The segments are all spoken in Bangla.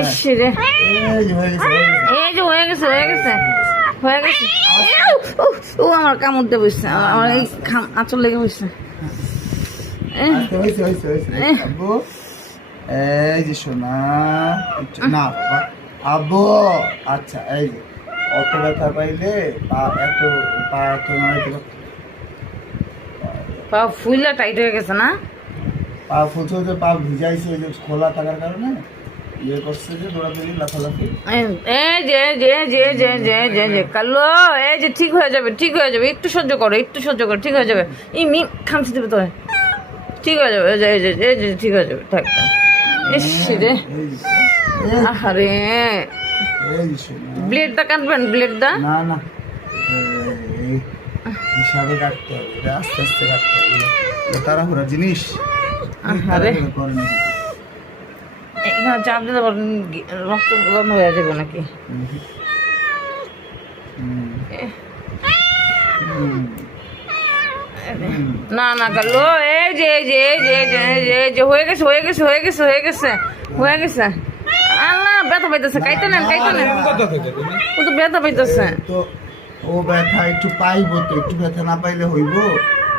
ইস রে, এই যে হয়ে গেছে হয়ে গেছে হয়ে গেছে। ও আমার কামড় দিয়ে বসছে, আমার এই আঁচল লেগে বসছে। আব্বু এই যে শোনা না বাবা, আব্বু আচ্ছা এই যে অত ব্যথা পাইলে পা এত নড়াইতে পারতো? পা ফুলটা টাইট হয়ে গেছে না? পা ফুলতে হতে পা ভিজাইছে, ওই যে খোলা থাকার কারণে ইয়ে করছে যে দৌড়াদৌড়ি লাফালাফি। এই যে যে যে যে যে যে যে কালো, এই যে ঠিক হয়ে যাবে ঠিক হয়ে যাবে, একটু সহ্য করো একটু সহ্য করো, ঠিক হয়ে যাবে। এই মি খামচি দেবে তো, ঠিক হয়ে যাবে। এই যে এই যে এই যে ঠিক হয়ে যাবে, থাক থাক। ইস রে, আহারে এই যে শোনা ব্লেডটা কাটবেন, ব্লেডটা না না এই হিসাবে কাটতে হবে, এটা আস্তে আস্তে কাটতে হবে, এটা তাড়াহুড়া জিনিস। আহারে করে নাকি এখানে চাপ দিতে পারেন, রক্ত বন্ধ হয়ে যাবে নাকি? না না কালো, এই যে এই যে এই যে এই যে এই যে এই যে হয়ে গেছে হয়ে গেছে হয়ে গেছে হয়ে গেছে হয়ে গেছে। আল্লাহ ব্যথা পাইতেছে, কাইতে নেন কাইতে নেন, ও তো ব্যথা পাইতেছে। তো ও ব্যথা একটু পাইবো, তো একটু ব্যথা না পাইলে হইব?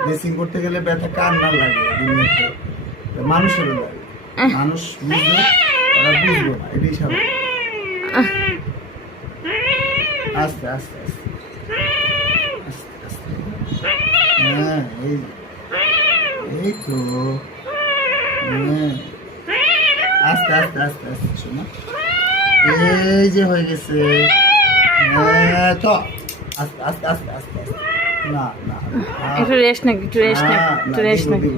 ড্রেসিং করতে গেলে ব্যথা কার না লাগে? দুনিয়াতে মানুষেরও লাগে, মানুষ বুঝবে ওরা বুঝবো না, এটাই স্বাভাবিক। আস্তে আস্তে আস্তে আস্তে আস্তে, হ্যাঁ এই তো, হ্যাঁ আস্তে আস্তে আস্তে আস্তে শোনা, এই যে হয়ে গেছে। হ্যাঁ তো আস্তে আস্তে আস্তে আস্তে আস্তে, না না একটু রেস্ট নাকি, একটু রেস্ট নাকি, একটু রেস্ট নাকি।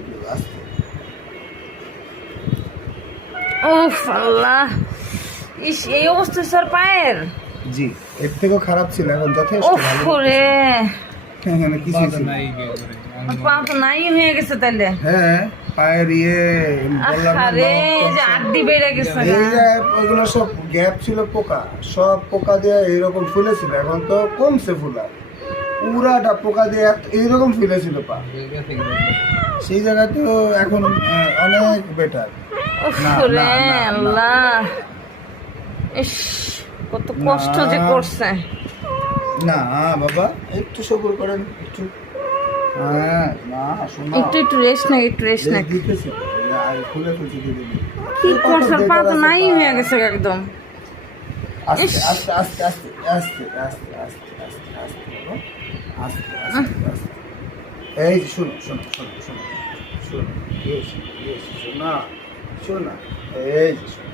উফ আল্লাহ, ইস এই অবস্থা স্যার পায়ের। জি এর থেকেও খারাপ ছিল, এখন যথেষ্ট ভালো। ওরে এখানে কিছু পা তো নাই হয়ে গেছে তাইলে। হ্যাঁ পায়ের ইয়ে বললাম না, আরে যে আড্ডি বেড়ে গেছে এই যে ওগুলো সব গ্যাপ ছিল, পোকা সব পোকা দিয়ে এইরকম ফুলেছিল, এখন তো কমছে ফুলা, পুরাটা পোকা দিয়ে এইরকম ফুলেছিল পা, সেই জায়গায় তো এখন অনেক বেটার। ওরে আল্লাহ, ইস কত কষ্ট যে করছে। না বাবা একটু সবুর করেন একটু, হ্যাঁ না শোনা একটু একটু রেস্ট নাকি, একটু রেস্ট নাকি। দিতেছি খুলে খুলছি দিদি, কি করছে, পা তো নাই হয়ে গেছে একদম। আস্তে আস্তে আস্তে আস্তে আস্তে আস্তে আস্তে আস্তে আস্তে বাবা, আস্তে আস্তে আস্তে। এই যে শোনো শোনো শোনো শোনো শোনো, শোনা শোনা, এই যে শোনো